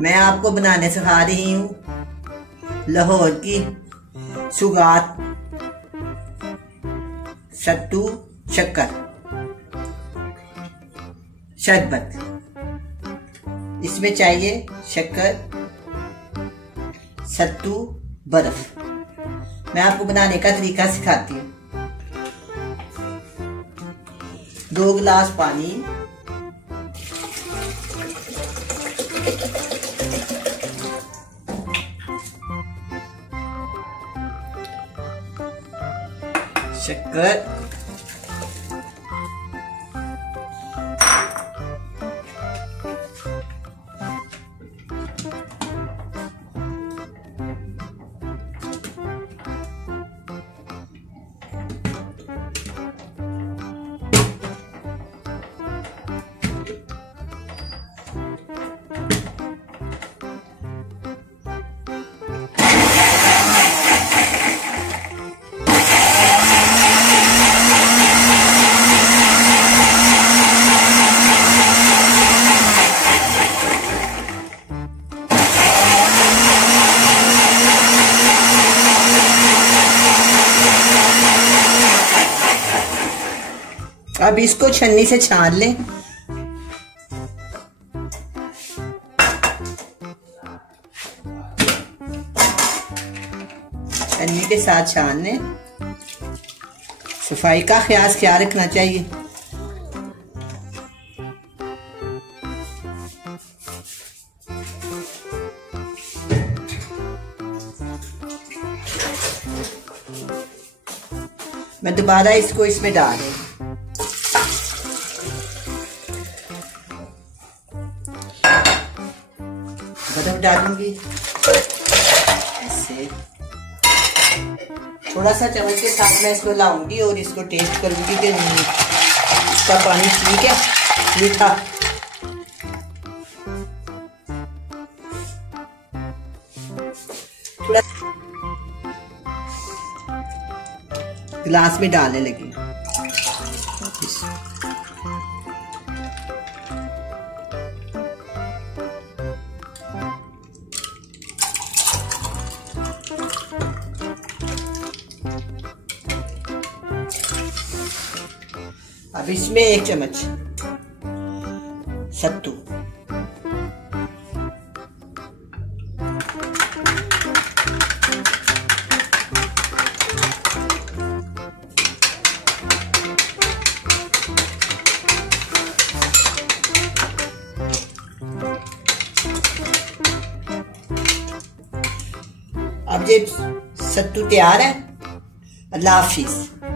मैं आपको बनाने सिखा रही हूँ लाहौर की सुगात सत्तू शक्कर शरबत। इसमें चाहिए शक्कर, सत्तू, बर्फ। मैं आपको बनाने का तरीका सिखाती हूँ। 2 गिलास पानी, शक्कर, अब इसको छन्नी से छान लें। छन्नी के साथ छान लें। सफाई का ख्याल रखना चाहिए। मैं दोबारा इसको इसमें डाल दूँ। बर्फ डालूंगी ऐसे। थोड़ा सा चम्मच के साथ मैं इसको लाऊंगी और इसको टेस्ट करूंगी कि इसका पानी ठीक है, मीठा। थोड़ा गिलास में डालने लगी। अब इसमें 1 चम्मच सत्तू, अब ये सत्तू तैयार है। अल्लाह हाफिज।